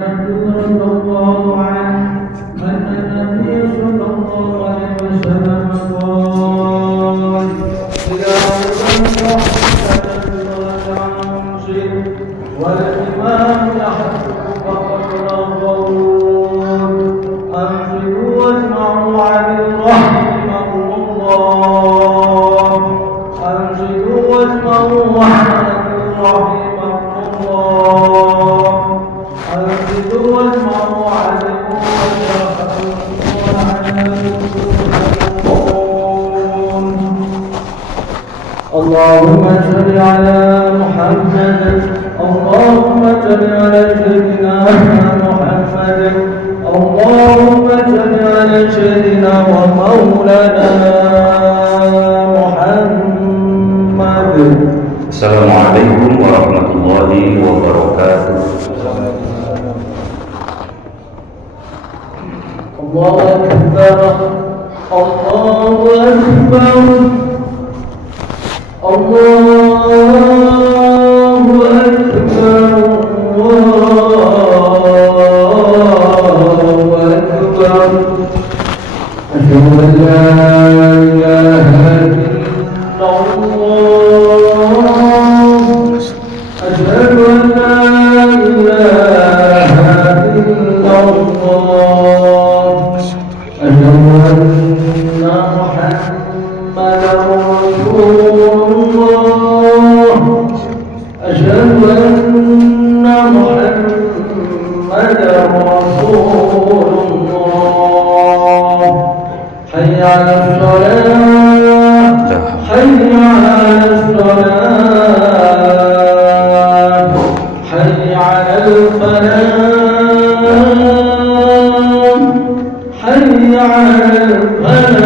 رضي الله عنه أن النبي صلى الله عليه وسلم قال: إذا أردت والإمام يحكم فقد رغبون أنصتوا واسمعوا عن رحمكم الله أنصتوا واسمعوا عن رحمكم الله أنصتوا واسمعوا اللهم صل على محمد اللهم صل على سيدنا محمد اللهم صل على سيدنا ومولانا محمد. Assalamualaikum warahmatullahi wabarakatuh. Allahu Akbar Allahu Akbar Allahu Akbar Allahu Akbar. Asyhadu an la ilaha illallah Asyhadu an la ilaha illallah Asyhadu anna Muhammadan Rasulullah Asyhadu anna Muhammadan Rasulullah. Hayya 'alas shalah Hayya 'alas shalah Hayya 'alal falah Hayya 'alal falah.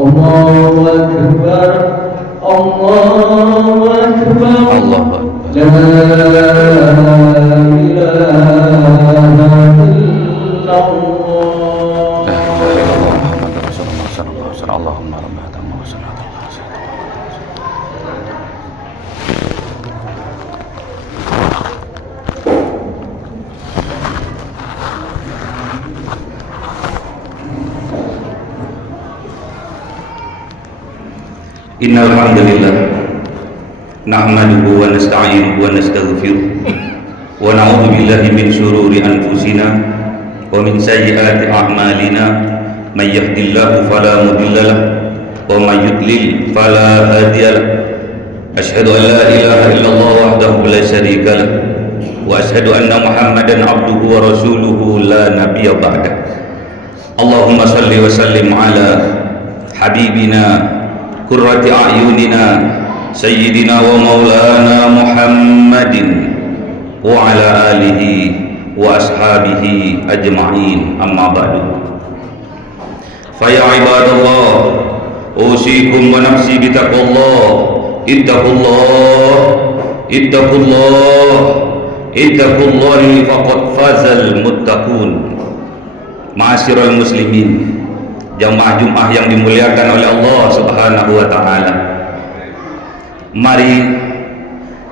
Allahu Akbar Allahu Akbar La ilaha illallah. Allahumma rabbi hadam wa salatu Innal hamdalillah nahmaduhu wa nasta'inuhu wa nastaghfiruh wa na'udzu billahi min shururi anfusina wa min sayyiati a'malina may yahdihillahu fala mudilla lahu wa may yudlil fala hadiya lahu. Asyhadu an la ilaha illallah wahdahu la syarika lahu wa asyhadu anna Muhammadan abduhu wa rasuluhu la nabiyya ba'dah. Allahumma shalli wa sallim ala habibina qurrati a'yunina sayyidina wa maulana Muhammadin wa ala alihi wa ashabihi ajma'in, amma ba'du. Fa ya ibadallah usikum wa nafsi bitaqwallah ittaqullah ittaqullah ittaqullahi faqad fazal muttaqun. Ma'asyiral muslimin, jamaah Jumat yang dimuliakan oleh Allah Subhanahu wa taala. Mari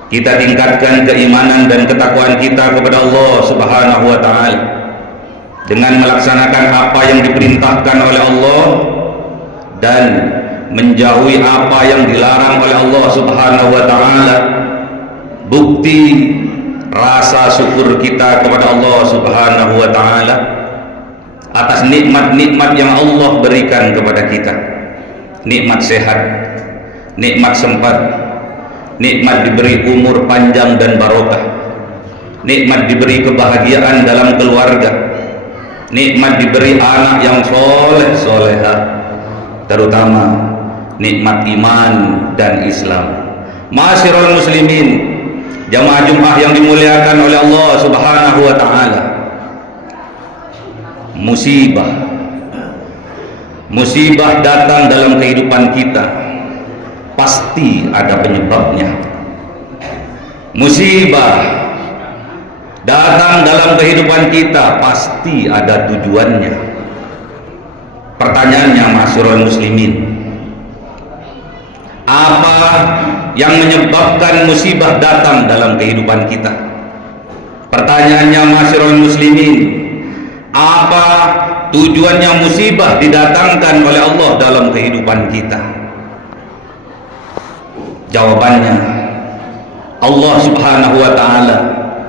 kita tingkatkan keimanan dan ketakwaan kita kepada Allah Subhanahu wa taala dengan melaksanakan apa yang diperintahkan oleh Allah dan menjauhi apa yang dilarang oleh Allah Subhanahu wa taala. Bukti rasa syukur kita kepada Allah Subhanahu wa taala atas nikmat-nikmat yang Allah berikan kepada kita. Nikmat sehat, nikmat sempat, nikmat diberi umur panjang dan barokah, nikmat diberi kebahagiaan dalam keluarga, nikmat diberi anak yang soleh solehah, terutama nikmat iman dan Islam. Ma'asyiral muslimin, jamaah Jumat yang dimuliakan oleh Allah Subhanahu wa taala. Musibah datang dalam kehidupan kita, pasti ada penyebabnya. Musibah datang dalam kehidupan kita, pasti ada tujuannya. Pertanyaannya, ma'asyiral muslimin, apa yang menyebabkan musibah datang dalam kehidupan kita. Pertanyaannya, masyarul muslimin, apa tujuannya musibah didatangkan oleh Allah dalam kehidupan kita? Jawabannya, Allah Subhanahu wa taala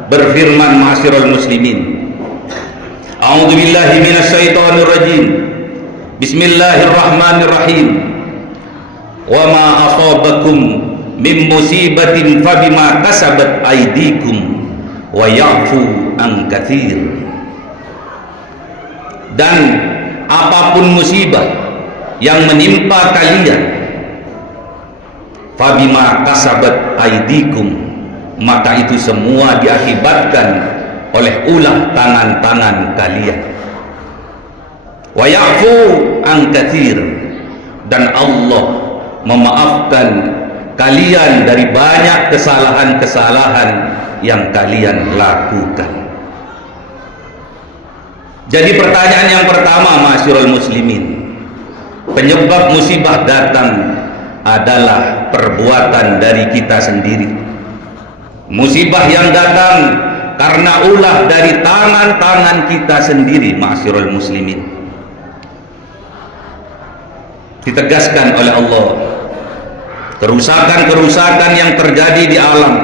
berfirman, masyarul muslimin, A'udzu billahi minasyaitonir rajim. Bismillahirrahmanirrahim. Wa ma asabakum min musibatin fabima kasabat aydikum wa ya'fu an katsir. Dan apapun musibah yang menimpa kalian, fabima kasabat aydikum, maka itu semua diakibatkan oleh ulah tangan-tangan kalian. Wa ya'fu an katsir, dan Allah memaafkan kalian dari banyak kesalahan-kesalahan yang kalian lakukan. Jadi pertanyaan yang pertama, masyarul muslimin, penyebab musibah datang adalah perbuatan dari kita sendiri. Musibah yang datang karena ulah dari tangan-tangan kita sendiri, masyarul muslimin. Ditegaskan oleh Allah, kerusakan-kerusakan yang terjadi di alam,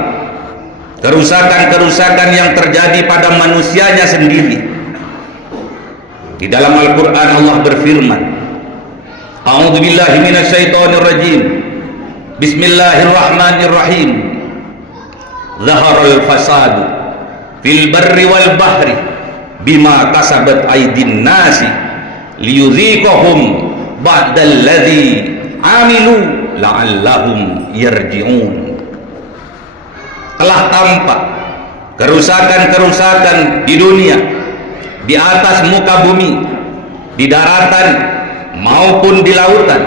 kerusakan-kerusakan yang terjadi pada manusianya sendiri. Di dalam Al-Quran Allah berfirman, A'udzu billahi minasyaitonir rajim. Bismillahirrahmanirrahim. Zaharal fasadu fil barri wal bahri bima kasabat aydin nasi liyudhiqahum ba'dalladzi amilu la'allahum yarji'un. Telah tampak kerusakan-kerusakan di dunia, di atas muka bumi, di daratan maupun di lautan.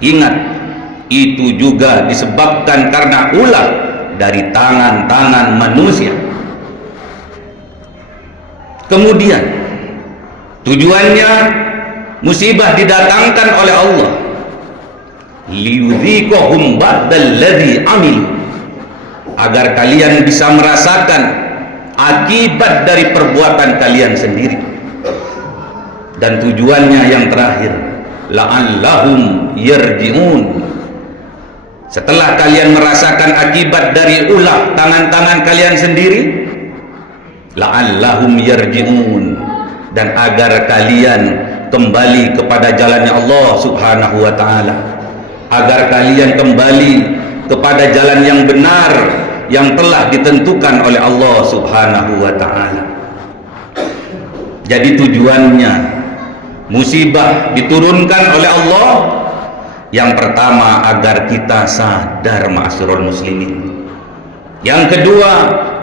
Ingat, itu juga disebabkan karena ulah dari tangan-tangan manusia. Kemudian tujuannya musibah didatangkan oleh Allah, liyudhiqahum ba'dalladzi amilu, agar kalian bisa merasakan akibat dari perbuatan kalian sendiri. Dan tujuannya yang terakhir, la'allahum yarji'un, setelah kalian merasakan akibat dari ulah tangan-tangan kalian sendiri, la'allahum yarji'un, dan agar kalian kembali kepada jalannya Allah Subhanahu wa ta'ala, agar kalian kembali kepada jalan yang benar yang telah ditentukan oleh Allah Subhanahu wa ta'ala. Jadi tujuannya musibah diturunkan oleh Allah, yang pertama agar kita sadar, ma'asyiral muslimin. Yang kedua,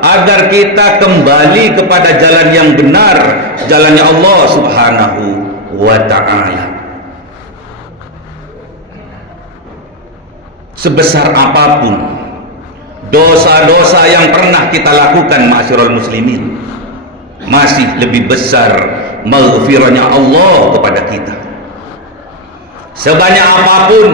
agar kita kembali kepada jalan yang benar, jalannya Allah Subhanahu wa ta'ala. Sebesar apapun dosa-dosa yang pernah kita lakukan, ma'asyiral muslimin, masih lebih besar maghfirahnya Allah kepada kita. Sebanyak apapun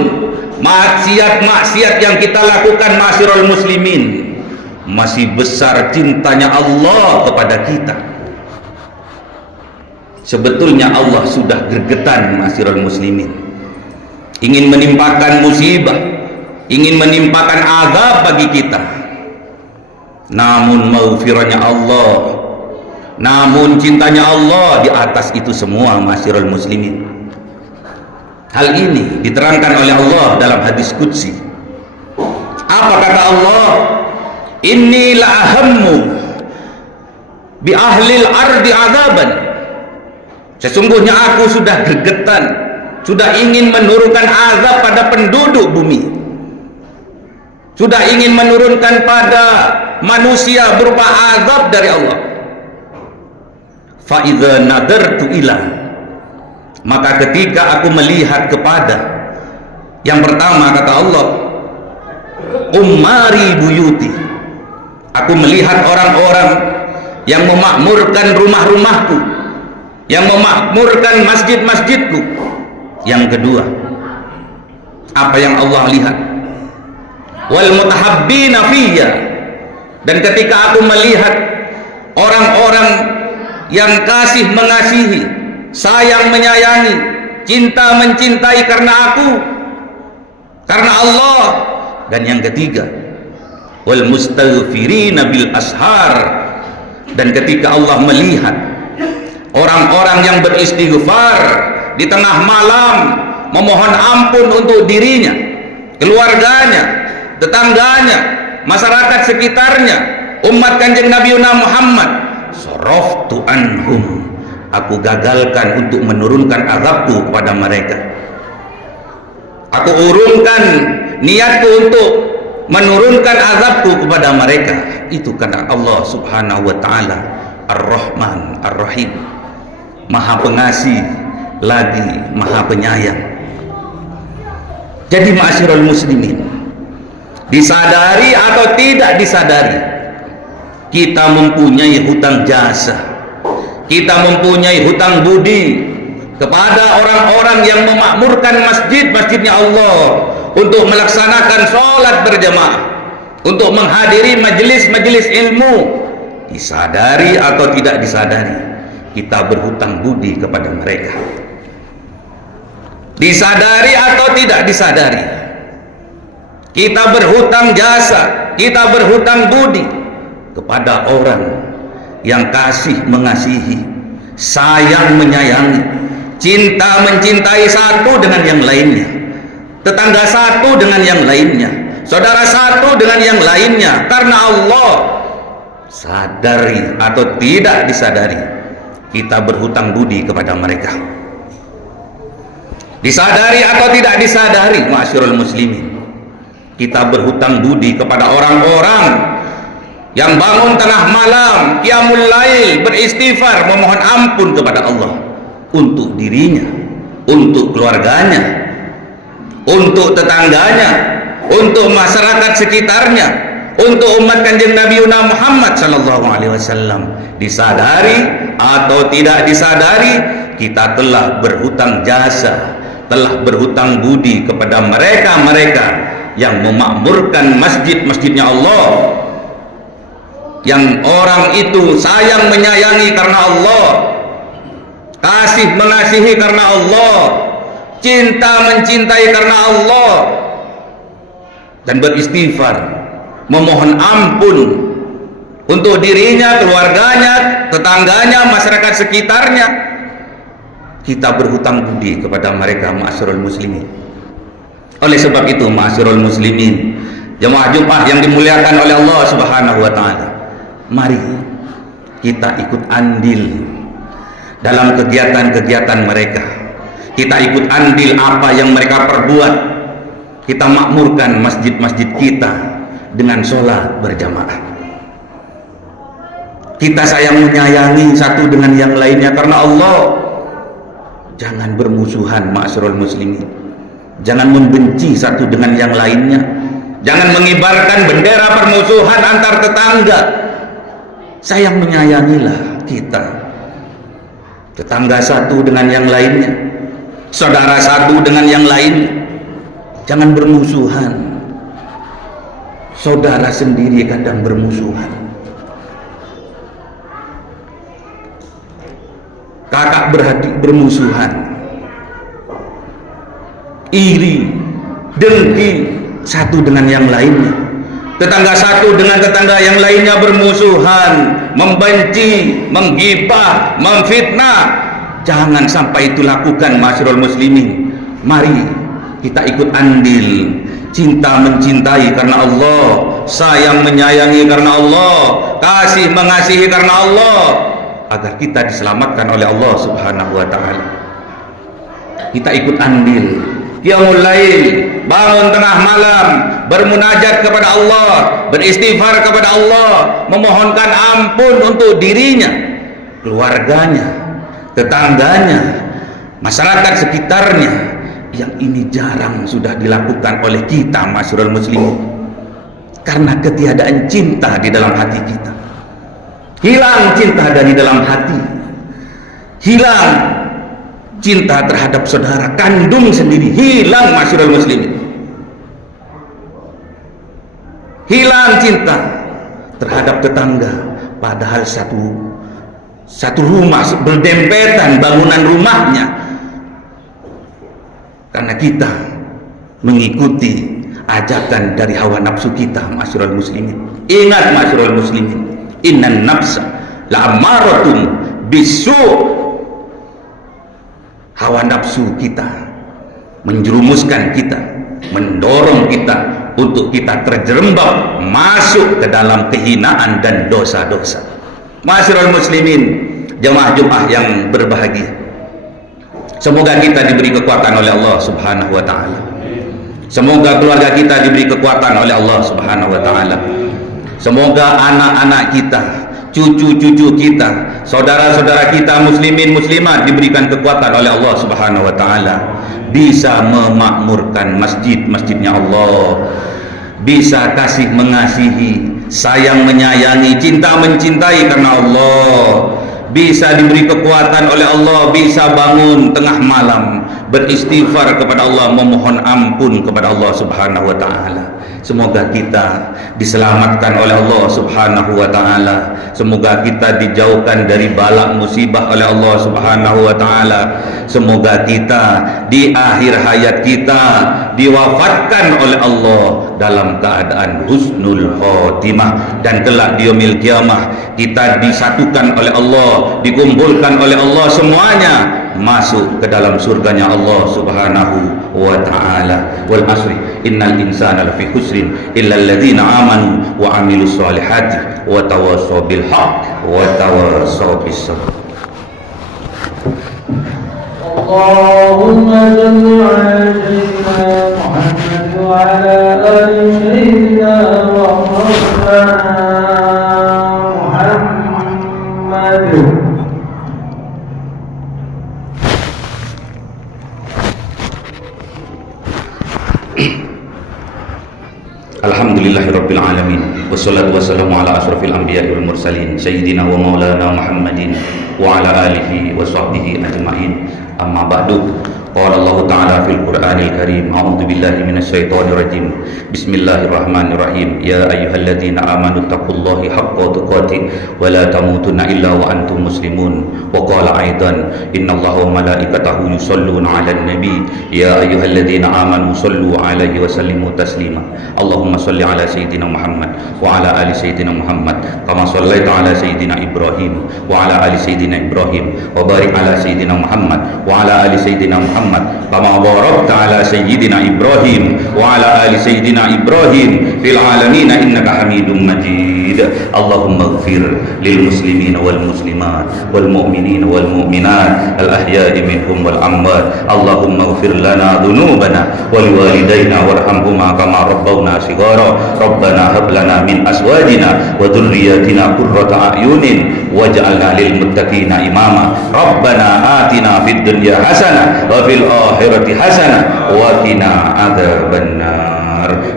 maksiat-maksiat yang kita lakukan, ma'asyiral muslimin, masih besar cintanya Allah kepada kita. Sebetulnya Allah sudah gregetan, ma'asyiral muslimin, ingin menimpakan musibah, ingin menimpakan azab bagi kita. Namun maghfirahnya Allah, namun cintanya Allah di atas itu semua, ma'asyiral muslimin. Hal ini diterangkan oleh Allah dalam hadis qudsi. Apa kata Allah? Inni la'ahammu bi ahlil ardi azaban. Sesungguhnya aku sudah gregetan, sudah ingin menurunkan azab pada penduduk bumi, sudah ingin menurunkan pada manusia berupa azab dari Allah. Fa idza nadartu ila, maka ketika aku melihat kepada, yang pertama kata Allah, umari buyuti, aku melihat orang-orang yang memakmurkan rumah-rumahku, yang memakmurkan masjid-masjidku. Yang kedua, apa yang Allah lihat? wal mutahabbina fiyya, dan ketika aku melihat orang-orang yang kasih mengasihi, sayang menyayangi, cinta mencintai karena aku, karena Allah. Dan yang ketiga, wal mustaghfirina bil ashar, dan ketika Allah melihat orang-orang yang beristighfar di tengah malam, memohon ampun untuk dirinya, keluarganya, tetangganya, masyarakat sekitarnya, umat Kanjeng Nabi Muhammad, saraftu anhum, aku gagalkan untuk menurunkan azabku kepada mereka. Aku urungkan niatku untuk menurunkan azabku kepada mereka. Itu karena Allah Subhanahu wa taala Ar-Rahman Ar-Rahim, Maha Pengasih lagi Maha Penyayang. Jadi ma'asyiral muslimin, disadari atau tidak disadari, kita mempunyai hutang jasa, kita mempunyai hutang budi kepada orang-orang yang memakmurkan masjidnya Allah untuk melaksanakan sholat berjamaah, untuk menghadiri majelis-majelis ilmu. Disadari atau tidak disadari, kita berhutang budi kepada mereka. Disadari atau tidak disadari, kita berhutang jasa, kita berhutang budi kepada orang yang kasih mengasihi, sayang menyayangi, cinta mencintai satu dengan yang lainnya, tetangga satu dengan yang lainnya, saudara satu dengan yang lainnya, karena Allah. Sadari atau tidak disadari, kita berhutang budi kepada mereka. Disadari atau tidak disadari, ma'asyiral muslimin, kita berhutang budi kepada orang-orang yang bangun tengah malam, qiyamul lail, beristighfar, memohon ampun kepada Allah untuk dirinya, untuk keluarganya, untuk tetangganya, untuk masyarakat sekitarnya, untuk umat Kanjeng Nabi Muhammad sallallahu alaihi wasallam. Disadari atau tidak disadari, kita telah berhutang jasa, telah berhutang budi kepada mereka-mereka yang memakmurkan masjidnya Allah, yang orang itu sayang menyayangi karena Allah, kasih mengasihi karena Allah, cinta mencintai karena Allah, dan beristighfar, memohon ampun untuk dirinya, keluarganya, tetangganya, masyarakat sekitarnya. Kita berhutang budi kepada mereka, ma'asyiral muslimin. Oleh sebab itu, ma'asyiral muslimin, jemaah Jumat yang dimuliakan oleh Allah Subhanahu wa taala, mari kita ikut andil dalam kegiatan-kegiatan mereka. Kita ikut andil apa yang mereka perbuat. Kita makmurkan masjid-masjid kita dengan sholat berjamaah. Kita sayang menyayangi satu dengan yang lainnya karena Allah. Jangan bermusuhan, ma'asyiral muslimin. Jangan membenci satu dengan yang lainnya. Jangan mengibarkan bendera permusuhan antar tetangga. Sayang menyayangilah kita, tetangga satu dengan yang lainnya, saudara satu dengan yang lainnya. Jangan bermusuhan. Saudara sendiri kadang bermusuhan, kakak beradik bermusuhan, iri, dengki satu dengan yang lainnya, tetangga satu dengan tetangga yang lainnya bermusuhan, membenci, menggibah, memfitnah. Jangan sampai itu lakukan, ma'asyiral muslimin. Mari kita ikut andil, cinta mencintai karena Allah, sayang menyayangi karena Allah, kasih mengasihi karena Allah, agar kita diselamatkan oleh Allah Subhanahu wa taala. Kita ikut andil, qiyamul lail, bangun tengah malam, bermunajat kepada Allah, beristighfar kepada Allah, memohonkan ampun untuk dirinya, keluarganya, tetangganya, masyarakat sekitarnya. Yang ini jarang sudah dilakukan oleh kita, ma'asyiral muslimin, karena ketiadaan cinta di dalam hati kita. Hilang cinta dari dalam hati, hilang cinta terhadap saudara kandung sendiri, hilang, ma'asyiral muslimin. hilang cinta terhadap tetangga, padahal satu rumah berdempetan bangunan rumahnya, karena kita mengikuti ajakan dari hawa nafsu kita. Ma'asyiral muslimin, ingat ma'asyiral muslimin, innan nafsa la'ammaratun bisu'. Hawa nafsu kita menjerumuskan kita, mendorong kita untuk kita terjerembab masuk ke dalam kehinaan dan dosa-dosa. Ma'asyiral muslimin, jemaah-jemaah yang berbahagia, semoga kita diberi kekuatan oleh Allah Subhanahu wa taala. Semoga keluarga kita diberi kekuatan oleh Allah Subhanahu wa taala. Semoga anak-anak kita, cucu-cucu kita, saudara-saudara kita muslimin muslimat diberikan kekuatan oleh Allah Subhanahu wa taala, bisa memakmurkan masjid-masjidnya Allah, bisa kasih mengasihi, sayang menyayangi, cinta mencintai karena Allah, bisa diberi kekuatan oleh Allah, bisa bangun tengah malam beristighfar kepada Allah, memohon ampun kepada Allah Subhanahu wa taala. Semoga kita diselamatkan oleh Allah Subhanahu wa taala. Semoga kita dijauhkan dari bala musibah oleh Allah Subhanahu wa taala. Semoga kita di akhir hayat kita diwafatkan oleh Allah dalam keadaan husnul khotimah, dan kelak di yaumil qiyamah kita disatukan oleh Allah, dikumpulkan oleh Allah semuanya masuk ke dalam surganya Allah Subhanahu wa taala. Wal asri innal insana lafi khusrin illa alladhina amanu wa amilus solihati wa tawassaw bil haqq wa tawassaw bis sabr. Allahumma salli ala sayyidina Muhammad wa ala ali sayyidina Muhammad. Alhamdulillahirabbil alamin, wassalatu wassalamu ala asrofil anbiya'i wal mursalin sayyidina wa maulana Muhammadin wa ala alihi wa sahbihi ajma'in. Amma ba'du. Qala Allah Ta'ala fil Qur'anil Karim, a'udzu billahi minasyaitonir rajim. Bismillahirrahmanirrahim. Ya ayyuhalladzina amanu taqullaha haqqa tuqatih wa la tamutunna illa wa antum muslimun. Wa qala aidan, innallaha wa malaikatahu yusholluna 'alan nabi. Ya ayyuhalladzina amanu shollu 'alaihi wa sallimu taslima. Allahumma sholli 'ala sayyidina Muhammad wa 'ala ali sayyidina Muhammad kama shallaita 'ala sayyidina Ibrahim wa 'ala ali sayyidina Ibrahim wa barik 'ala sayyidina Muhammad wa 'ala ali sayyidina Muhammad kama barakta 'ala sayyidina Ibrahim wa 'ala ali sayyidina Ibrahim fil alamin innaka Hamidum Majid. Allahumma ighfir lil muslimin wal muslimat wal mu'minin wal mu'minat al ahya'i minhum wal amwat. Allahumma ighfir lana dhunubana wa liwalidayna warhamhuma kama rabbawna shighara. Rabbana hab lana min azwajina wa dhurriyyatina qurrata a'yunin waj'alna lil muttaqina imama. Rabbana atina fid dunya hasanah wa fil akhirati hasanah wa qina adzabannar.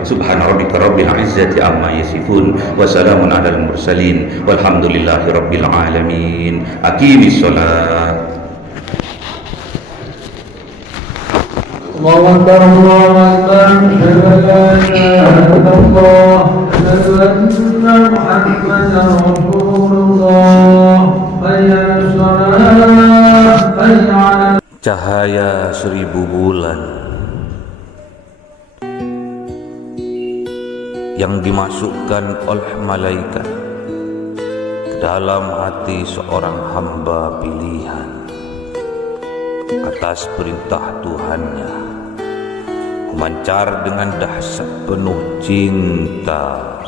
Subhana rabbika rabbil izzati amma yasifun wa salamun alal mursalin walhamdulillahi rabbil alamin. Aqimis shalah. Allahu akbar, Allahu akbar, asyhadu an la ilaha illallah, asyhadu anna Muhammadan rasulullah. Hayya 'alas shalah, hayya 'alal. Cahaya 1000 bulan yang dimasukkan oleh malaikat ke dalam hati seorang hamba pilihan atas perintah Tuhannya, memancar dengan dahsyat penuh cinta,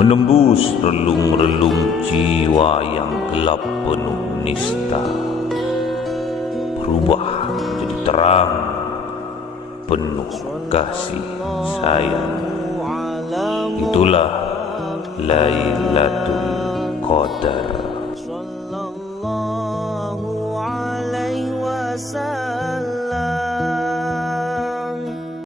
menembus relung-relung jiwa yang gelap penuh nista, berubah menjadi terang penuh kasih sayang. Itulah Lailatul Qadar.